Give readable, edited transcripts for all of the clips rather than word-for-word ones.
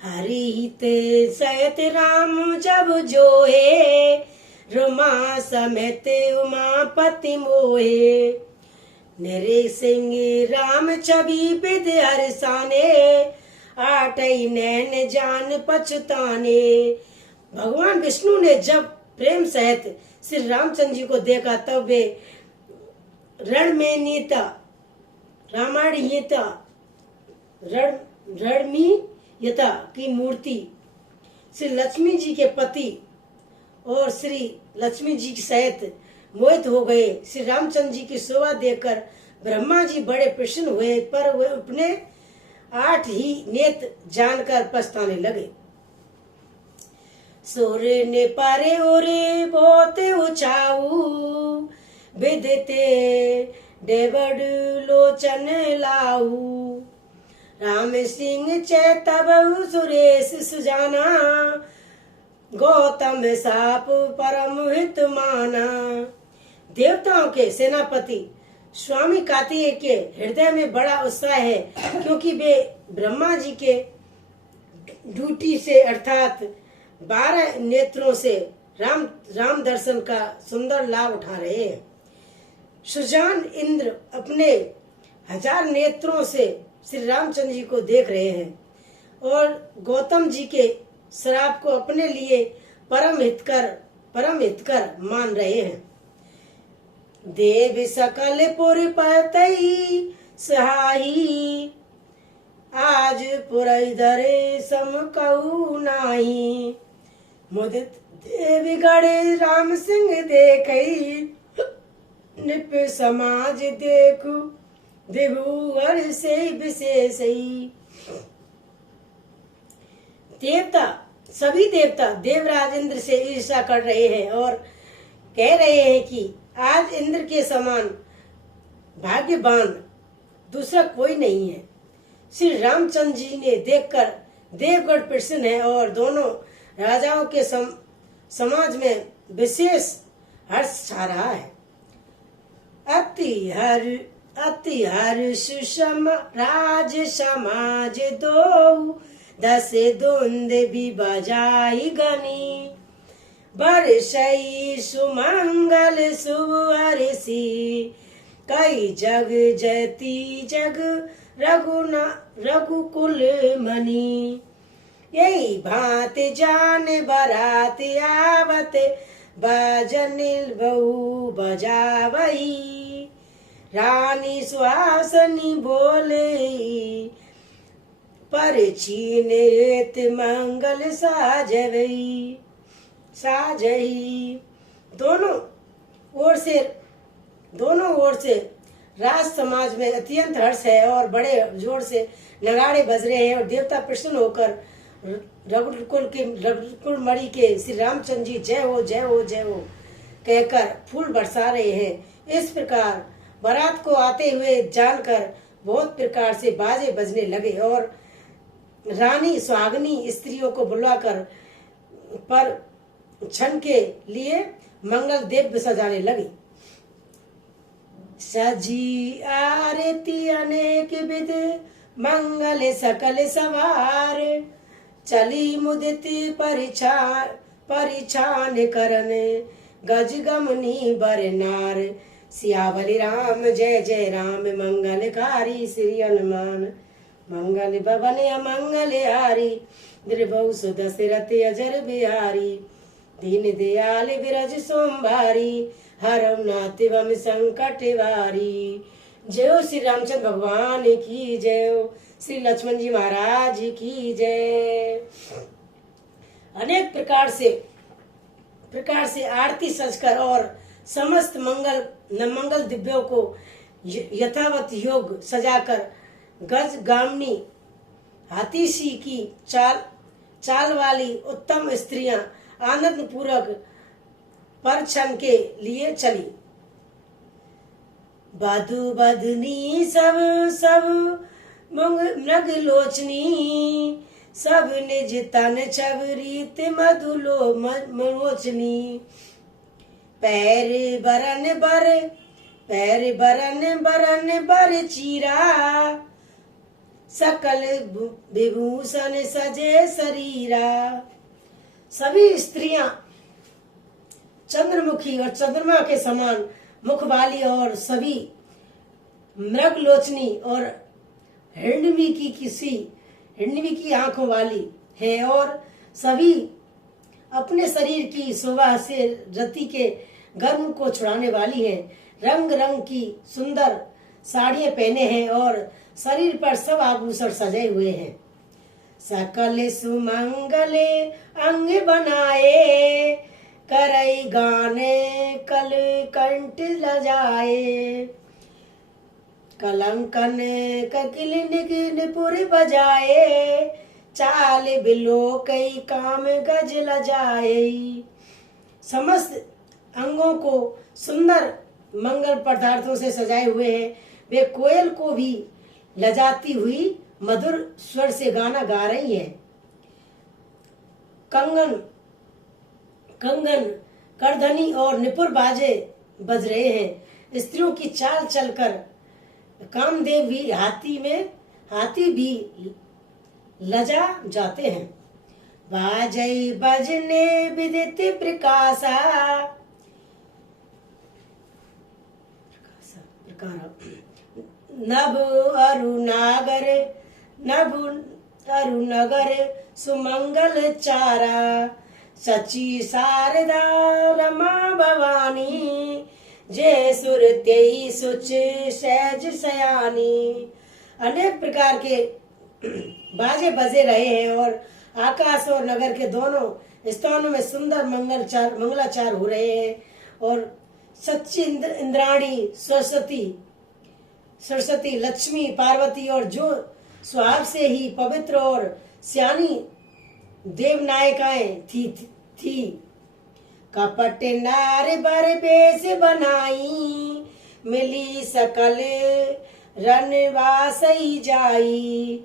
हरित सहित राम जब जोहे, रुमा समेत उमापति मोहे। नरे सिंह राम छवि बिद हरसाने, आटई नैन जान पछताने। भगवान विष्णु ने जब प्रेम सहित श्री रामचंद्र जी को देखा तब वे रण में नीता रामायणीयता रणमीयता की मूर्ति श्री लक्ष्मी जी के पति और श्री लक्ष्मी जी सहित मोहित हो गए। श्री रामचंद्र जी की शोभा देखकर ब्रह्मा जी बड़े प्रसन्न हुए, पर वे अपने 8 ही नेत्र जानकर पछताने लगे। सोरे ने पारे ओरे बहुत उचाऊ, विदते डेवड लोचन लाऊ। राम सिंह चैतबहु सुरेश सुजाना, गौतम साप परम हित माना। देवताओं के सेनापति स्वामी कार्तिकेय के हृदय में बड़ा उत्साह है, क्योंकि वे ब्रह्मा जी के ड्यूटी से अर्थात 12 नेत्रों से राम दर्शन का सुंदर लाभ उठा रहे हैं। सुजान इंद्र अपने 1000 नेत्रों से श्री रामचंद्र जी को देख रहे हैं और गौतम जी के श्राप को अपने लिए परम हितकर मान रहे हैं। देव सकल पुर पतई सहाई, आज पुरई धरे सम कहू नाही। मुदित देव गढ़े राम सिंह देखई, निप समाज देखू देवुअर से विशेषई। सभी देवता देवराज इंद्र से ईर्ष्या कर रहे हैं और कह रहे हैं कि आज इंद्र के समान भाग्यवान दूसरा कोई नहीं है। श्री रामचंद्र जी ने देखकर देवगढ़ प्रसन्न है और दोनों राजाओं के समाज में विशेष हर्ष छा रहा है। अति हर्ष सम राज समाज दो, 10 धुंद भी बजाई गनी। बरसई सुमंगल शुभ हर्षि, कई जग जयती जग रघुकुल मनी। यही भांत जान बरात आवत, बाजन बहु बजावई। रानी सुहासनी बोले, पर छीन हेत मंगल साजवई। दोनों ओर से राज समाज में अत्यंत हर्ष है और बड़े जोर से नगाड़े बज रहे हैं और देवता प्रसन्न होकर रघुकुल मणि के श्री रामचंद्र जी जय हो जय हो जय हो कहकर फूल बरसा रहे हैं। इस प्रकार बारात को आते हुए जानकर बहुत प्रकार से बाजे बजने लगे और रानी सुहागनी स्त्रियों को बुलाकर पर क्षण के लिए मंगल देव सजाने लगी। सजी आरती अनेक विध, मंगल सकल सवार। चली मुदिति परिछान करन, गज गमनी बरनार। सियावली राम जय जय राम, मंगलकारी श्री हनुमान। मंगल भवन अमंगल हारी, द्रिभु सुदशरथ अजर बिहारी। दीन दयाल विरज सोमवारी, हरम नाथ वम संकट वारी। जय श्री रामचंद्र भगवान की जय, श्री लक्ष्मण जी महाराज की जय। अनेक प्रकार से आरती सजकर और समस्त मंगल दिव्यों को यथावत योग सजाकर गज गामनी हाथीसी की चाल वाली उत्तम स्त्रियां आनंद पूर्वक परछन के लिए चली। बधु बधनी सब मृग लोचनी, सब निज तन छबरीत मधुलो मनोचनी। पैर बरन बर चीरा, सकल विभूषण सजे शरीरा। सभी स्त्रियां चंद्रमुखी और चंद्रमा के समान मुख वाली और सभी मृगलोचनी और हिरण्यवी की आंखों वाली है और सभी अपने शरीर की शोभा से रति के गर्म को छुड़ाने वाली है। रंग रंग की सुंदर साड़ियां पहने हैं और शरीर पर सब आभूषण सजे हुए हैं। सकल सुमंगले अंग बनाए करई गाने कल कंठ लजाए। कलंकन ककिल निपुर बजाए चाल बिलो कई काम गज लजाए। समस्त अंगों को सुंदर मंगल पदार्थों से सजाए हुए हैं। वे कोयल को भी लजाती हुई मधुर स्वर से गाना गा रही हैं। कंगन करधनी और निपुर बाजे बज रहे हैं। स्त्रियों की चाल चलकर कामदेव भी हाथी भी लजा जाते हैं। बाजई बजने विदित प्रकाशा नभ अरुनगर सुमंगल चारा। सची शारदा रमा भवानी जय सुर तेई सुच सहज सयानी। अनेक प्रकार के बाजे बजे रहे हैं और आकाश और नगर के दोनों स्थानों में सुंदर मंगलाचार हो रहे हैं और सच्ची इंद्राणी सरस्वती लक्ष्मी पार्वती और जो स्वभाव से ही पवित्र और सियानी देवनायिकाएं थी। कपट नार बर बेस बनाई मिली सकल रनवासई जाई।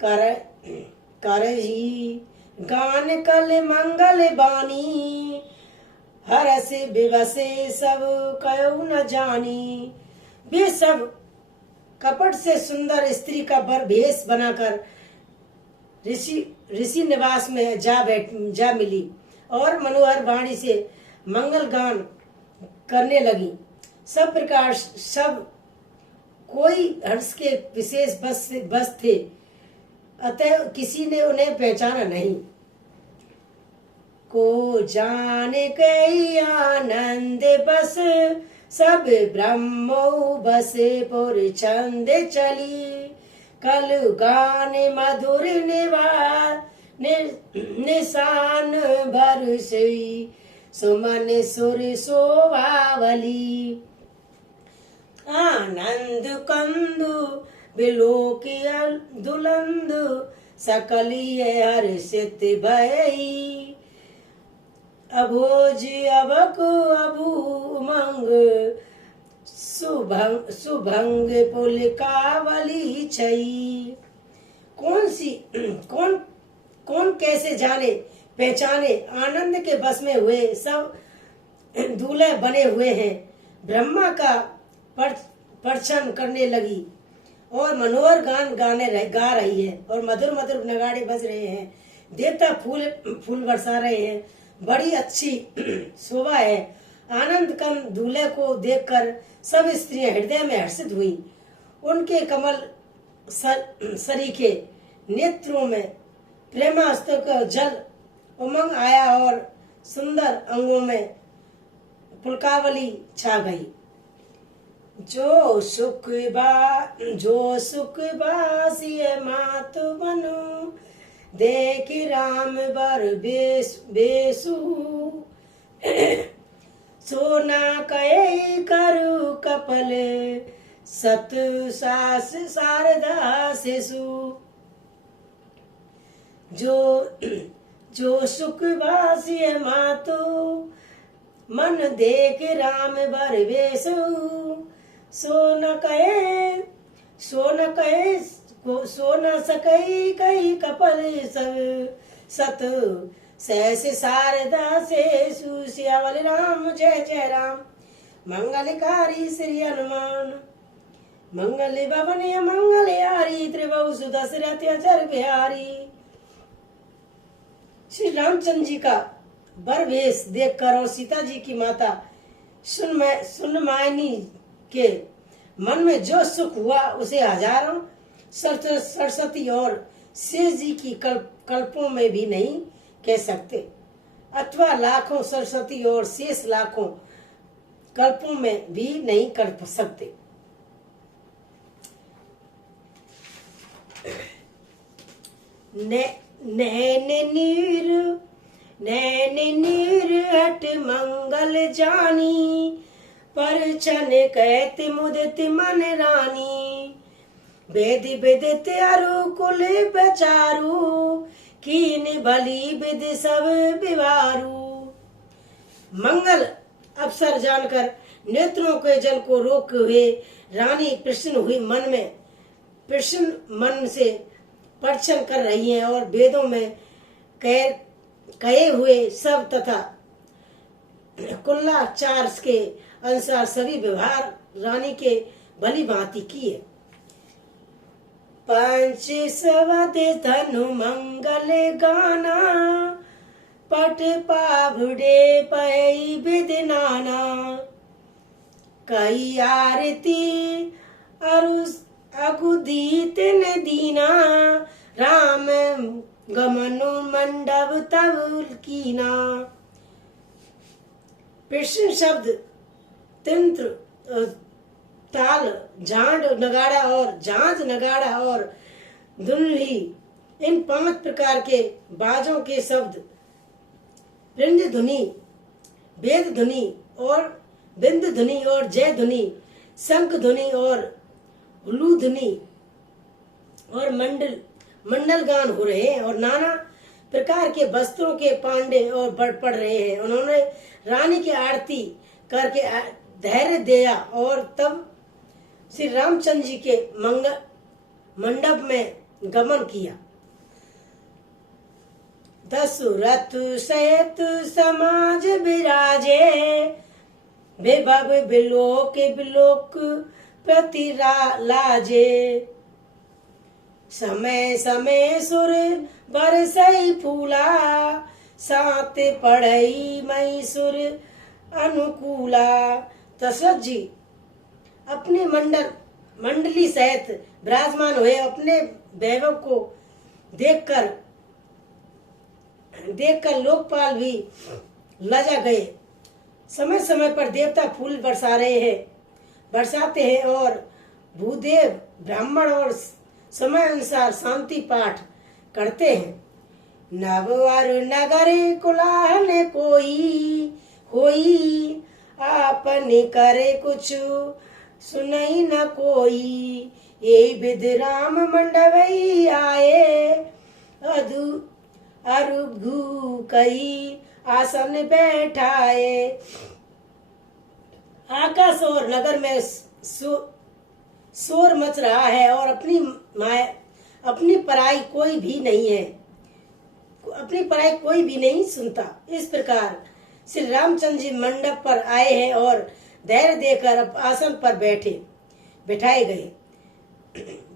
कर ही गान कल मंगल बानी हरस विवसे सब कयो न जानी। वे सब कपट से सुंदर स्त्री का भेष बनाकर ऋषि निवास में जा मिली और मनोहर वाणी से मंगल गान करने लगी। सब प्रकार सब कोई हर्ष के विशेष बस थे, अतः किसी ने उन्हें पहचाना नहीं। को जाने कई आनंद बस सब ब्रह्मो बस पुर छंद चली। कल गान मधुर निशान बरसई सुमन सुर शोभावली। आनंद कंदु बिलोकी दुलंदु सकलिय हर्षित भयई। अभोज अबकु अबू उमंग सुभंग पुलकावली छई। कौन कैसे जाने पहचाने आनंद के बस में हुए सब दूल्हे बने हुए हैं। ब्रह्मा का परछन करने लगी और मनोहर गान गा रही है और मधुर मधुर नगाड़े बज रहे हैं। देवता फूल बरसा रहे हैं। बड़ी अच्छी शोभा है। आनंद कंद दूल्हे को देखकर सब स्त्रियां हृदय में हर्षित हुई। उनके कमल सरीखे नेत्रों में प्रेमास्त्र का जल उमंग आया और सुंदर अंगों में पुलकावली छा गई। जो सुख बासिए मातु बनु देख राम बर बेसु। सोना कहे करु कपल सत सास शारदा शिशु। जो सुख बासिए मातु मन देख राम बर बेसु। सो न सकई कई कपल सत सहस शारदा से सियावल राम जय जय राम। मंगलकारी श्री हनुमान मंगल भवन मंगल यारी त्रिभुव सुदशरथ अचर बिहारी। श्री रामचंद्र जी का बर वेश देखकर और सीता जी की माता सुनमायनी के मन में जो सुख हुआ उसे हजारों सरस्वती और शेष जी की कल्पों में भी नहीं कह सकते, अथवा लाखों सरस्वती और शेष लाखों कल्पों में भी नहीं कर सकते। नैन नीर हट मंगल जानी, पर छन कहत मुदित मन रानी। वेद विदित अरु कुल बचारू, कीन भली विद सब विवारू। मंगल अवसर जानकर नेत्रों के जल को रोके हुए रानी प्रसन्न मन से पर्यवेक्षण कर रही हैं और वेदों में कहे हुए सब तथा कुलाचार के अनुसार सभी व्यवहार रानी के भली भांति किए। पंच सवद धनु मंगल गाना, पट पाभुडे पई विद नाना। कई आरती अगुदीत न दीना, राम गमनु मंडप तब कीना। कृष्ण शब्द तंत्र ताल झांड नगाड़ा और झांझ नगाड़ा और दुल्ही, इन 5 प्रकार के बाजों के शब्द वृंद ध्वनि, वेद ध्वनि और बिंद ध्वनि और जय ध्वनि, शंख ध्वनि और हुलू ध्वनि और मंडल गान हो रहे हैं और नाना प्रकार के वस्त्रों के पांडे और पड़ रहे हैं। उन्होंने रानी की आरती करके धैर्य दिया और तब श्री रामचंद्र जी के मंडप में गमन किया। दशरथ सहित समाज विराजे, विभव बिलोक प्रति लाजे। समय समय सुर बरसई फूला, सात पढ़ई मई सुर अनुकूला। दशरथ जी अपनी मंडली सहित विराजमान हुए, अपने वैभव को देखकर लोकपाल भी लजा गए। समय समय पर देवता फूल बरसाते हैं और भूदेव ब्राह्मण और समय अनुसार शांति पाठ करते हैं। नववर नगर कुलाहन कोई होई, आपने करे कुछ सुनई न कोई। ये विद राम मंडवई आए, अरुघु कई आसन बैठाए। आकाश और नगर में शोर मच रहा है और अपनी पराई कोई भी नहीं सुनता। इस प्रकार श्री रामचंद्र जी मंडप पर आए हैं और धैर्य देकर आसन पर बैठाए गए।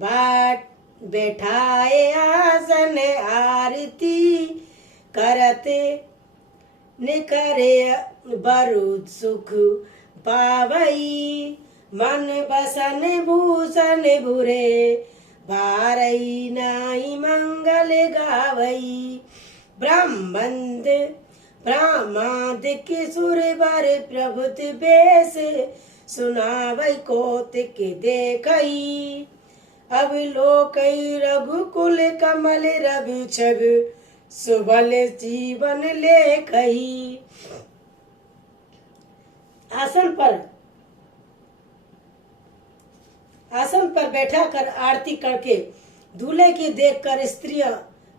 बाट बैठाए आसन आरती करते निकरे बरु सुख पावई। मन बसन भूषण भुरे, भारई नाई मंगल गावई। ब्रह्मांड के सुर बर प्रभुत बेस, सुनावई कौतिक देखई। अब लोकई रघुकुल कमल रवि छग, सुबल जीवन लेखई। आसन पर बैठा कर आरती करके दूल्हे की देखकर स्त्रियां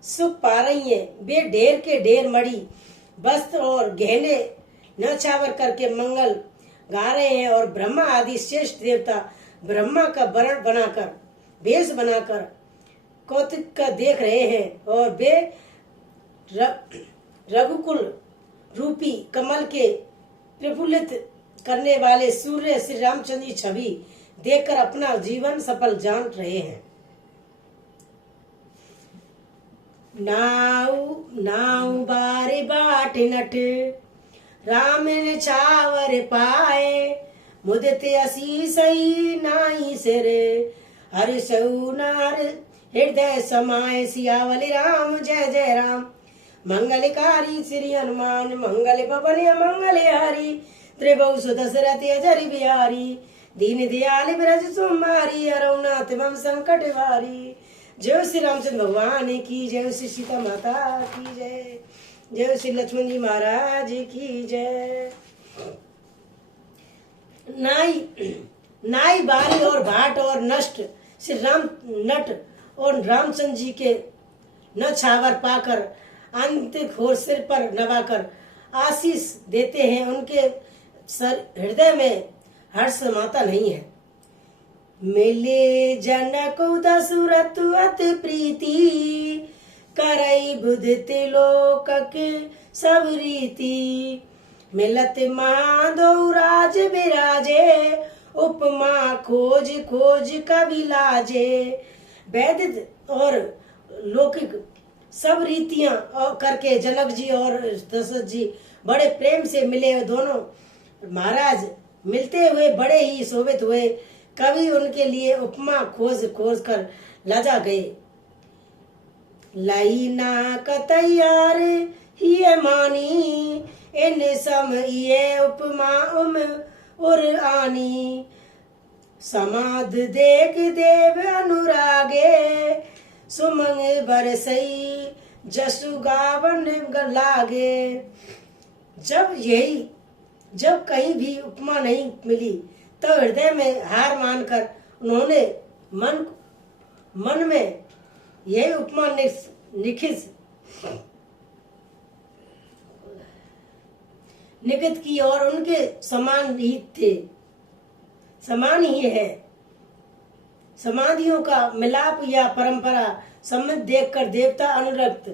सुख पा रही हैं। वे ढेर के ढेर मणि वस्त्र और गहने न्यौछावर करके मंगल गा रहे हैं और ब्रह्मा आदि श्रेष्ठ देवता ब्रह्मा का वर्ण बनाकर वेश बनाकर कौतिक का देख रहे हैं और वे रघुकुल रूपी कमल के प्रफुल्लित करने वाले सूर्य श्री रामचंद्र की छवि देखकर अपना जीवन सफल जान रहे हैं। नाउ बारे बाट नट राम ने छावर पाए, मुदत असी सही नाई सिर हर सऊनार हृदय समाए। सियावल राम जय जय राम, मंगलकारी श्री हनुमान, मंगल पवन मंगल हारी, त्रिभुवन सुदशरथ अजर बिहारी, दीन दयाल ब्रज सुमारी, अरौनाथ मम संकट वारी। जय श्री रामचंद्र भगवान की जय, श्री सीता माता की जय, जय श्री लक्ष्मण जी महाराज की जय। नाई बारी और भाट और नष्ट श्री राम नट और रामचंद्र जी के न छावर पाकर अंतिक हो सिर पर नवाकर आशीष देते हैं। उनके हृदय में हर्ष समाता नहीं है। मिले जनक दशरथ अति प्रीति, करई बुध तिलोक के सब रीति। मिलत माधव राज विराजे, उपमा खोज खोज कवि लाजे। वैदिक और लौकिक सब रीतियां करके जनक जी और दशरथ जी बड़े प्रेम से मिले। दोनों महाराज मिलते हुए बड़े ही शोभित हुए। कवि उनके लिए उपमा खोज खोज कर लजा गए। लाई ना कतैयार ही मानी, इन सम ये उपमा उर आनी। समाध देख देव अनुरागे, सुमंग बरसई जसु गावन लागे। जब कहीं भी उपमा नहीं मिली तो हृदय में हार मानकर उन्होंने मन में यही उपमा निकित की और उनके समान ही है। समाधियों का मिलाप या परंपरा सम्मत देखकर देवता अनुरक्त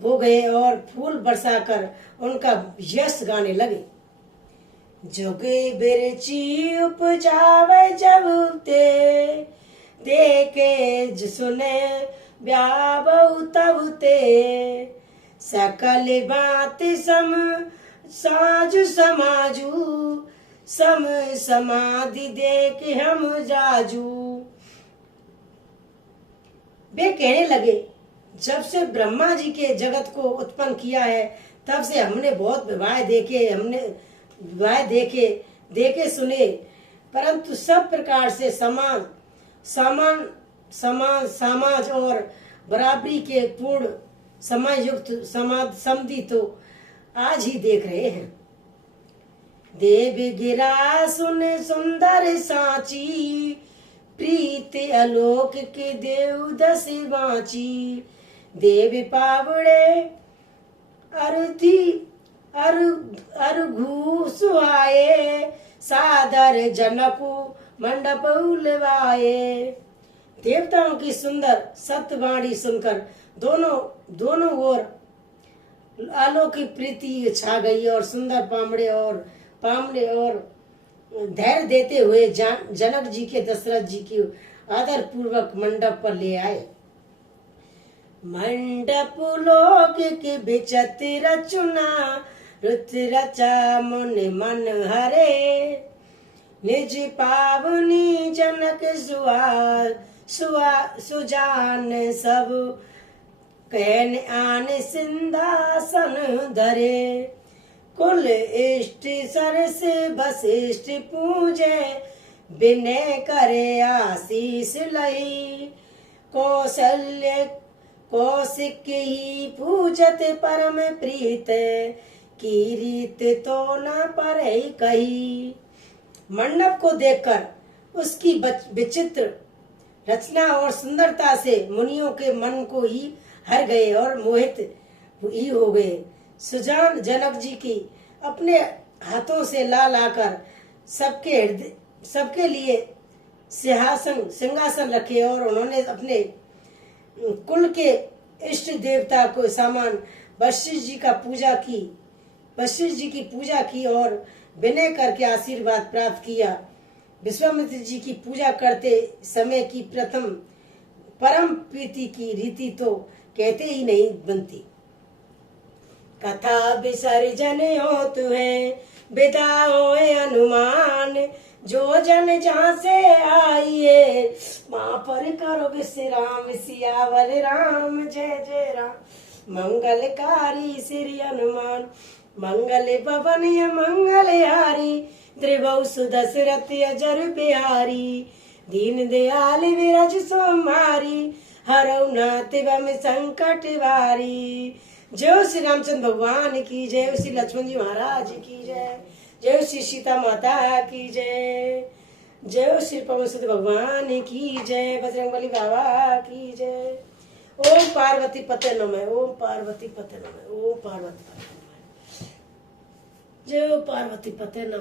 हो गए और फूल बरसाकर उनका यश गाने लगे। जोगे बिरची उपजावे जब ते, देखे सुने ब्याबऊ तब ते। सकल बात सम साजु समाजू, सम समाधि देख हम जाजू। वे कहने लगे, जब से ब्रह्मा जी के जगत को उत्पन्न किया है तब से हमने बहुत विवाह देखे सुने, परंतु सब प्रकार से समाज और बराबरी के पूर्ण समय युक्त समधि तो आज ही देख रहे हैं। देव गिरा सुन सुंदर साची, प्रीत आलोक के देव दस बाची। देव पावड़े अरघु सुहाए, सादर जनकु मंडप उलवाए। देवताओं की सुंदर सत्यवाणी सुनकर दोनों ओर अलौकिक प्रीति छा गई और सुंदर पामड़े और धैर्य देते हुए जनक जी के दशरथ जी की आदर पूर्वक मंडप पर ले आए। मंडप लोक के बिचत रचना, रुत रचा मुनि मन हरे। निज पावनी जनक सुजान सब, कहन आन सिंहासन धरे। कुल इष्ट सरस वशिष्ठ पूजे, विनय करे आशीष लई। कौशिक ही पूजत परम प्रीत, की रीत तो न परे कही। मंडप को देखकर उसकी विचित्र रचना और सुंदरता से मुनियों के मन को ही हर गए और मोहित ही हो गए। सुजान जनक जी की अपने हाथों से ला लाकर सबके लिए सिंहासन रखे और उन्होंने अपने कुल के इष्ट देवता को समान वशिष्ठ जी की पूजा की और विनय करके आशीर्वाद प्राप्त किया। विश्वामित्र जी की पूजा करते समय की प्रथम परम प्रीति की रीति तो कहते ही नहीं बनती। कथा विसर्जन हो तुहे विदा होए हनुमान, जो जन जहाँ से आइए वहाँ पर करो विश्राम। सियावर राम जय जय राम, मंगलकारी श्री हनुमान, मंगल भवन मंगलहारी, त्रिभुव सुदशरथ अजर बिहारी, दीन दयाल विरज सोमारी, हरौ नाथ बम संकट वारी। जय श्री रामचंद्र भगवान की जय, श्री लक्ष्मण जी महाराज की जय, जय श्री सीता माता की जय, जय श्री पवन सुत भगवान की जय, बजरंगबली बाबा की जय। ओम पार्वती पते नमः, ओम पार्वती पते नमः, ओम पार्वती पते नमः, जय पार्वती पते नमः।